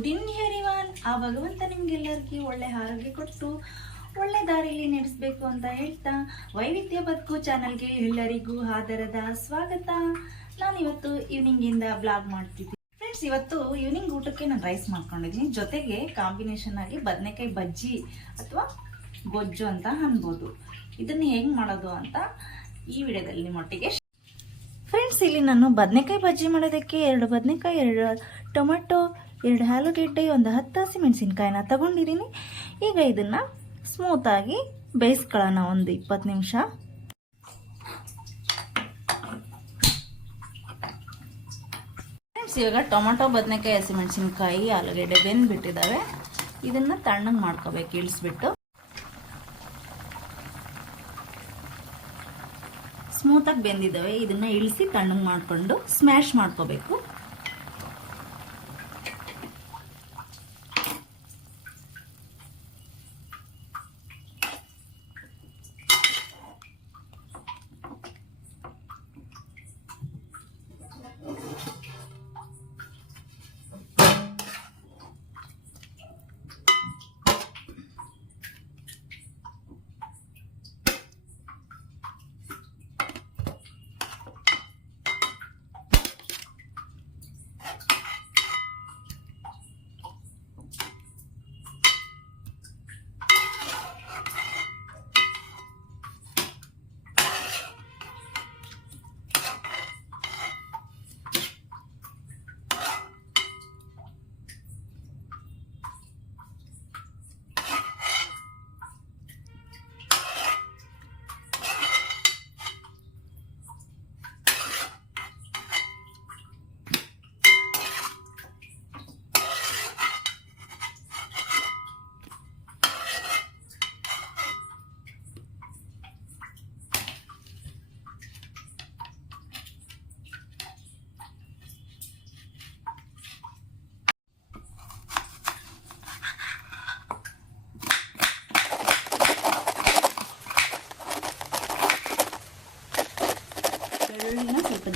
Good evening everyone ಆ ಭಗವಂತ ನಿಮ್ಗೆಲ್ಲರಿಗೂ ಒಳ್ಳೆ ಆರೋಗ್ಯ ಕೊಟ್ಟು ಒಳ್ಳೆ ದಾರಿಯಲ್ಲಿ ನಡೆಸಬೇಕು ಅಂತ ಹೇಳ್ತಾ ವೈವಿಧ್ಯ ಬದುಕು ಚಾನಲ್ಗೆ ಎಲ್ಲರಿಗೂ ಆದರದ ಸ್ವಾಗತ. ನಾನು ಇವತ್ತು ಈವ್ನಿಂಗ್ ಇಂದ ಬ್ಲಾಗ್ ಮಾಡ್ತಿದ್ದೀನಿ ಫ್ರೆಂಡ್ಸ್ ಇವತ್ತು ಈವ್ನಿಂಗ್ ಊಟಕ್ಕೆ ನಾನು ರೈಸ್ ಮಾಡ್ಕೊಂಡಿದ್ದೀನಿ. ಜೊತೆಗೆ ಕಾಂಬಿನೇಷನ್ ಆಗಿ ಬದನೆಕಾಯಿ ಬಜ್ಜಿ ಅಥವಾ ಗೊಜ್ಜು ಅಂತ ಅನ್ಬೋದು. ಇದನ್ನು ಹೆಂಗ್ ಮಾಡೋದು ಅಂತ ಈ ವಿಡಿಯೋದಲ್ಲಿ ನಿಮ್ಮೊಟ್ಟಿಗೆ ಫ್ರೆಂಡ್ಸ್ ಇಲ್ಲಿ ನಾನು ಬದನೆಕಾಯಿ ಬಜ್ಜಿ ಮಾಡೋದಕ್ಕೆ ಎರಡು ಬದನೆಕಾಯಿ, ಎರಡು ಟೊಮೆಟೊ ಎರಡು ಆಲೂಗೆಡ್ಡೆ ಒಂದು ಹತ್ತು ಹಸಿಮೆಣಸಿನ್ಕಾಯಿನ ತಗೊಂಡಿದ್ದೀನಿ. ಈಗ ಇದನ್ನು ಸ್ಮೂತಾಗಿ ಬೇಯಿಸ್ಕೊಳ್ಳೋಣ ಒಂದು ಇಪ್ಪತ್ತು ನಿಮಿಷ. ಇವಾಗ ಟೊಮೆಟೊ, ಬದನೆಕಾಯಿ, ಹಸಿಮೆಣಸಿನ್ಕಾಯಿ, ಆಲೂಗೆಡ್ಡೆ ಬೆಂದ್ಬಿಟ್ಟಿದ್ದಾವೆ ಇದನ್ನು ತಣ್ಣಗೆ ಮಾಡ್ಕೋಬೇಕು, ಇಳಿಸ್ಬಿಟ್ಟು. ಸ್ಮೂತಾಗಿ ಬೆಂದಿದ್ದಾವೆ ಇದನ್ನು ಇಳಿಸಿ ತಣ್ಣಗೆ ಮಾಡಿಕೊಂಡು ಸ್ಮ್ಯಾಶ್ ಮಾಡ್ಕೋಬೇಕು.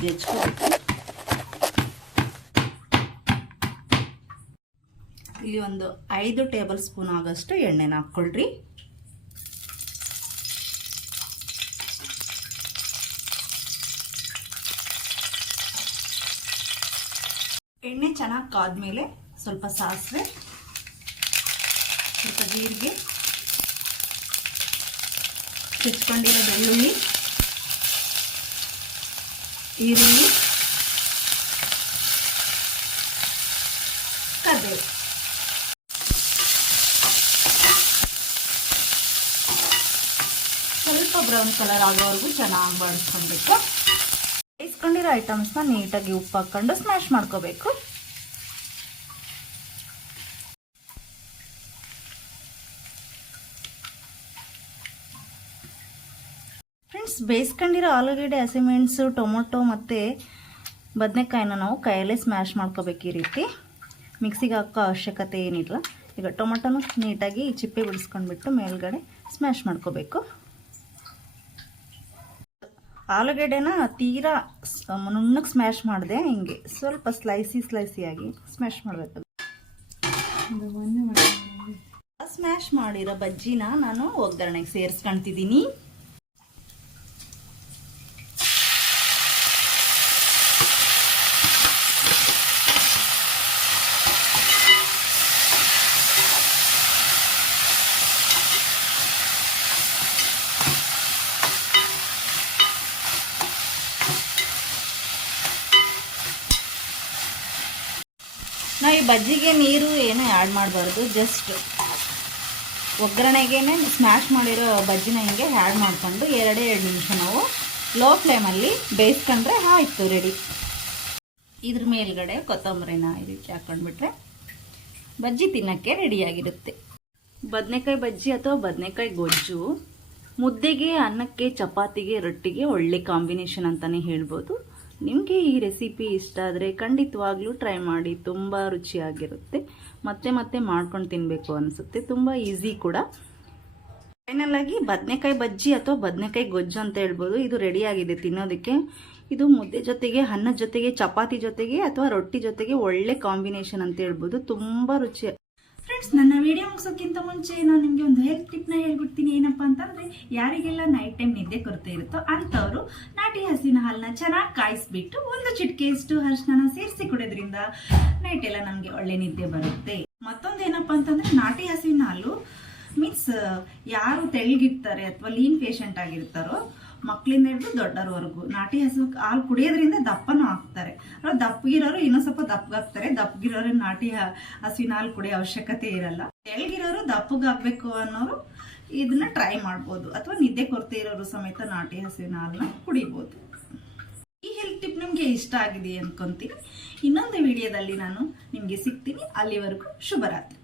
ಜಜ್ಕೋಬೇಕು ಇಲ್ಲಿ ಒಂದು ಐದು ಟೇಬಲ್ ಸ್ಪೂನ್ ಆಗೋಷ್ಟು ಎಣ್ಣೆನ ಹಾಕ್ಕೊಳ್ರಿ. ಎಣ್ಣೆ ಚೆನ್ನಾಗಿ ಕಾದ್ಮೇಲೆ ಸ್ವಲ್ಪ ಸಾಸಿವೆ, ಸ್ವಲ್ಪ ಜೀರಿಗೆ ಹೆಚ್ಚಿಕೊಂಡಿರೋ ಬೆಳ್ಳುಳ್ಳಿ ಈರುಳ್ಳಿ ಕರ್ಬೇವು ಸ್ವಲ್ಪ ಬ್ರೌನ್ ಕಲರ್ ಆಗೋವರೆಗೂ ಚೆನ್ನಾಗಿ ಬಾಡಿಸ್ಕೊಳ್ಬೇಕು ಬೇಯಿಸ್ಕೊಂಡಿರೋ ಐಟಮ್ಸ್ನ ನೀಟಾಗಿ ಉಪ್ಪು ಹಾಕೊಂಡು ಸ್ಮ್ಯಾಶ್ ಮಾಡ್ಕೋಬೇಕು ಫ್ರೆಂಡ್ಸ್ ಬೇಯಿಸ್ಕೊಂಡಿರೋ ಆಲೂಗಡ್ಡೆ ಹಸಿಮೆಣಸು ಟೊಮೊಟೊ ಮತ್ತು ಬದನೆಕಾಯಿನ ನಾವು ಕೈಯಲ್ಲೇ ಸ್ಮ್ಯಾಶ್ ಮಾಡ್ಕೋಬೇಕು ಈ ರೀತಿ ಮಿಕ್ಸಿಗೆ ಹಾಕೋ ಅವಶ್ಯಕತೆ ಏನಿಲ್ಲ ಈಗ ಟೊಮೊಟೊನು ನೀಟಾಗಿ ಚಿಪ್ಪೆ ಬಿಡಿಸ್ಕೊಂಡ್ಬಿಟ್ಟು ಮೇಲ್ಗಡೆ ಸ್ಮ್ಯಾಶ್ ಮಾಡ್ಕೋಬೇಕು ಆಲೂಗಡ್ಡೆನ ತೀರಾ ನುಣ್ಣಗೆ ಸ್ಮ್ಯಾಶ್ ಮಾಡಿದೆ ಹಿಂಗೆ ಸ್ವಲ್ಪ ಸ್ಲೈಸಿ ಸ್ಲೈಸಿಯಾಗಿ ಸ್ಮ್ಯಾಶ್ ಮಾಡಬೇಕು ಸ್ಮ್ಯಾಶ್ ಮಾಡಿರೋ ಬಜ್ಜಿನ ನಾನು ಒಗ್ಗರಣೆಗೆ ಸೇರಿಸ್ಕೊಳ್ತಿದ್ದೀನಿ ನಾವು ಈ ಬಜ್ಜಿಗೆ ನೀರು ಏನೂ ಆ್ಯಡ್ ಮಾಡಬಾರ್ದು ಜಸ್ಟ್ ಒಗ್ಗರಣೆಗೆ ಸ್ಮ್ಯಾಶ್ ಮಾಡಿರೋ ಬಜ್ಜಿನ ಹಿಂಗೆ ಆ್ಯಡ್ ಮಾಡಿಕೊಂಡು ಎರಡೇ ಎರಡು ನಿಮಿಷ ನಾವು ಲೋ ಫ್ಲೇಮಲ್ಲಿ ಬೇಯಿಸ್ಕೊಂಡ್ರೆ ಆಯಿತು ರೆಡಿ ಇದ್ರ ಮೇಲ್ಗಡೆ ಕೊತ್ತಂಬರಿನ ರೀತಿ ಹಾಕ್ಕೊಂಡ್ಬಿಟ್ರೆ ಬಜ್ಜಿ ತಿನ್ನೋಕ್ಕೆ ರೆಡಿಯಾಗಿರುತ್ತೆ ಬದನೆಕಾಯಿ ಬಜ್ಜಿ ಅಥವಾ ಬದನೆಕಾಯಿ ಗೊಜ್ಜು ಮುದ್ದೆಗೆ, ಅನ್ನಕ್ಕೆ, ಚಪಾತಿಗೆ, ರೊಟ್ಟಿಗೆ ಒಳ್ಳೆ ಕಾಂಬಿನೇಷನ್ ಅಂತಲೇ ಹೇಳ್ಬೋದು. ನಿಮಗೆ ಈ ರೆಸಿಪಿ ಇಷ್ಟ ಆದರೆ ಖಂಡಿತವಾಗ್ಲೂ ಟ್ರೈ ಮಾಡಿ, ತುಂಬ ರುಚಿಯಾಗಿರುತ್ತೆ. ಮತ್ತೆ ಮತ್ತೆ ಮಾಡ್ಕೊಂಡು ತಿನ್ನಬೇಕು ಅನಿಸುತ್ತೆ, ತುಂಬ ಈಸಿ ಕೂಡ. ಫೈನಲ್ ಆಗಿ ಬದನೆಕಾಯಿ ಬಜ್ಜಿ ಅಥವಾ ಬದನೆಕಾಯಿ ಗೊಜ್ಜು ಅಂತ ಹೇಳ್ಬೋದು, ಇದು ರೆಡಿಯಾಗಿದೆ ತಿನ್ನೋದಕ್ಕೆ. ಇದು ಮುದ್ದೆ ಜೊತೆಗೆ ಅನ್ನದ ಜೊತೆಗೆ, ಚಪಾತಿ ಜೊತೆಗೆ ಅಥವಾ ರೊಟ್ಟಿ ಜೊತೆಗೆ ಒಳ್ಳೆ ಕಾಂಬಿನೇಷನ್ ಅಂತ ಹೇಳ್ಬೋದು, ತುಂಬ ರುಚಿ ಫ್ರೆಂಡ್ಸ್ ನನ್ನ ವಿಡಿಯೋ ಮುಗಿಸೋಕ್ಕಿಂತ ಮುಂಚೆ ನಾನು ನಿಮಗೆ ಒಂದು ಹೆಲ್ತ್ ಟಿಪ್ನ ಹೇಳ್ಬಿಡ್ತೀನಿ. ಏನಪ್ಪ ಅಂತಂದರೆ, ಯಾರಿಗೆಲ್ಲ ನೈಟ್ ಟೈಮ್ ನಿದ್ದೆ ಕೊರತೆ ಇರುತ್ತೋ ಅಂಥವರು ನಾಟಿ ಹಸಿನ ಹಾಲನ್ನ ಚೆನ್ನಾಗಿ ಕಾಯಿಸ್ಬಿಟ್ಟು ಒಂದು ಚಿಟಿಕೆಯಷ್ಟು ಅರಿಶಿನ ಸೇರಿಸಿ ಕುಡಿಯೋದ್ರಿಂದ ನೈಟ್ ಎಲ್ಲ ನಮಗೆ ಒಳ್ಳೆ ನಿದ್ದೆ ಬರುತ್ತೆ. ಮತ್ತೊಂದು ಏನಪ್ಪ ಅಂತಂದರೆ, ನಾಟಿ ಹಸಿನ ಹಾಲು ಮೀನ್ಸ್ ಯಾರು ತೆಳ್ಳಗಿರ್ತಾರೆ ಅಥವಾ ಲೀನ್ ಪೇಷಂಟ್ ಆಗಿರ್ತಾರೋ ಮಕ್ಕಳಿಂದ ಹಿಡಿದು ದೊಡ್ಡರವರೆಗೂ ನಾಟಿ ಹಸು ಹಾಲು ಕುಡಿಯೋದ್ರಿಂದ ದಪ್ಪನೂ ಆಗ್ತಾರೆ. ಅವ್ರು ದಪ್ಪಗಿರೋರು ಇನ್ನೂ ಸ್ವಲ್ಪ ದಪ್ಪಗಾಗ್ತಾರೆ. ದಪ್ಪಗಿರೋರು ನಾಟಿ ಹಸುವಿನ ಹಾಲು ಕುಡಿಯೋ ಅವಶ್ಯಕತೆ ಇರಲ್ಲ. ತೆಳಗಿರೋರು ದಪ್ಪಗಾಗಬೇಕು ಅನ್ನೋರು ಇದನ್ನ ಟ್ರೈ ಮಾಡ್ಬೋದು. ಅಥವಾ ನಿದ್ದೆ ಕೊರತೆ ಇರೋರು ಸಮೇತ ನಾಟಿ ಹಸುವಿನ ಹಾಲನ್ನ ಕುಡಿಬೋದು. ಈ ಹೆಲ್ತ್ ಟಿಪ್ ನಿಮಗೆ ಇಷ್ಟ ಆಗಿದೆ ಅನ್ಕೊಂತೀನಿ. ಇನ್ನೊಂದು ವಿಡಿಯೋದಲ್ಲಿ ನಾನು ನಿಮಗೆ ಸಿಗ್ತೀನಿ. ಅಲ್ಲಿವರೆಗೂ ಶುಭರಾತ್ರಿ.